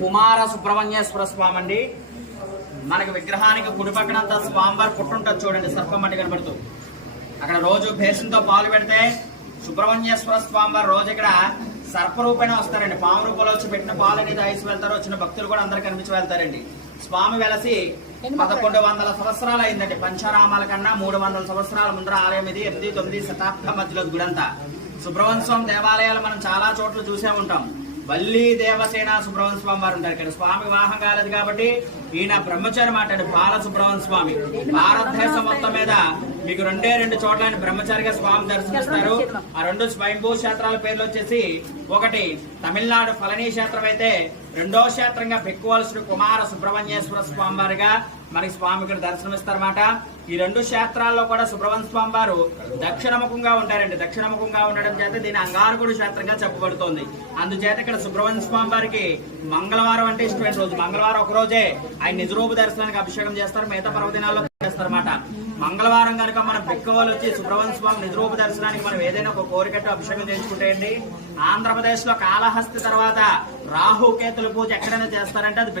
కుమార సుబ్రహ్మణ్యేశ్వర స్వామి అండి మనకి విగ్రహానికి కుడి పక్కనంతా స్వామివారి పుట్టుంటుంది చూడండి సర్పమట్టి కనబడుతూ. అక్కడ రోజు భేషంతో పాలు పెడితే సుబ్రహ్మణ్యేశ్వర స్వామివారు రోజు ఇక్కడ సర్పరూపేణ వస్తారండి. పాము రూపంలో వచ్చి పెట్టిన పాలు అనేది ఐసి వెళ్తారు వచ్చిన భక్తులు కూడా అందరు కనిపించి వెళ్తారండి. స్వామి వెలసి పదకొండు వందల సంవత్సరాలు అయిందండి. పంచారామాల కన్నా మూడు వందల సంవత్సరాల ముందర ఆలయం ఇది. ఎనిమిది తొమ్మిది శతాబ్దం మధ్యలో గుడంతా. సుబ్రహ్మణ్య స్వామి దేవాలయాలు మనం చాలా చోట్ల చూసే ఉంటాం. వల్లి దేవసేన సుబ్రహ్మణ్య స్వామి వారు ఉంటారు ఇక్కడ. స్వామి వివాహం కాలేదు కాబట్టి ఈయన బ్రహ్మచారి మాట్లాడు బాల సుబ్రహ్మణ్య స్వామి. భారతదేశం మొత్తం మీద మీకు రెండే రెండు చోట్ల ఆయన బ్రహ్మచారిగా స్వామి దర్శనిస్తారు ఆ రెండు స్వయంభూ క్షేత్రాల పేర్లు వచ్చేసి ఒకటి తమిళనాడు ఫలనీ క్షేత్రం అయితే రెండో క్షేత్రంగా పెక్కువలసుడు కుమార సుబ్రహ్మణ్యేశ్వర స్వామి వారిగా మనకి స్వామి ఇక్కడ దర్శనమిస్తారన్నమాట. ఈ రెండు క్షేత్రాల్లో కూడా సుబ్రహ్మణ్య స్వామి వారు దక్షిణముఖంగా ఉంటారండి. దక్షిణముఖంగా ఉండడం చేత దీని అంగారకుడు క్షేత్రంగా చెప్పబడుతోంది. అందుచేత ఇక్కడ సుబ్రహ్మణ్య స్వామి వారికి మంగళవారం అంటే ఇష్టమైన రోజు. మంగళవారం ఒక రోజే ఆయన నిజరూప దర్శనానికి అభిషేకం చేస్తారు. మిగతా పర్వదినాల్లో చేస్తారన్నమాట. మంగళవారం కనుక మన బిక్కవలు వచ్చి సుబ్రహ్మణ్య స్వామి నిజరూప దర్శనానికి మనం ఏదైనా ఒక కోరికట్టు అభిషేకం చేసుకుంటే అండి ఆంధ్రప్రదేశ్లో కాళహస్తి తర్వాత రాహుకేతుల పూజ ఎక్కడైనా చేస్తారంటే అది